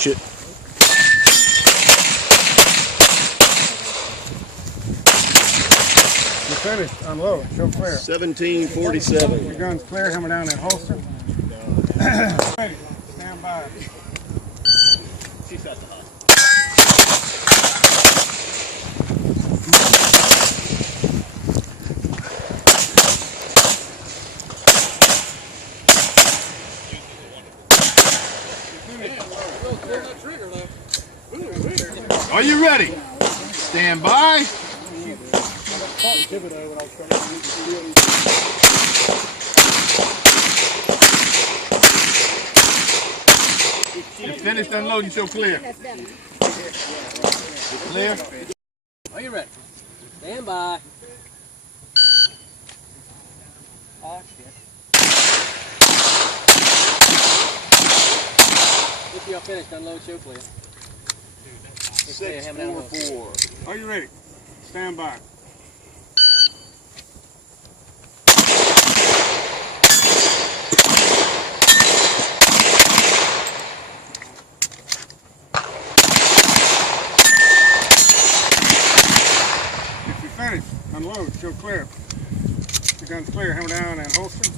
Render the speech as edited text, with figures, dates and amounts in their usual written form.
shit. You're finished. Unload. Show clear. 1747. Your gun's clear. Hammer down that holster. Ready. Stand by. She's at the hospital. Are you ready? Stand by. You finished unloading, so clear. You clear? Are you ready? Stand by. Oh shit. If you're finished, unload, show clear. 644. Are you ready? Stand by. If you're finished, unload, show clear. Your gun's clear, hammer down and holster.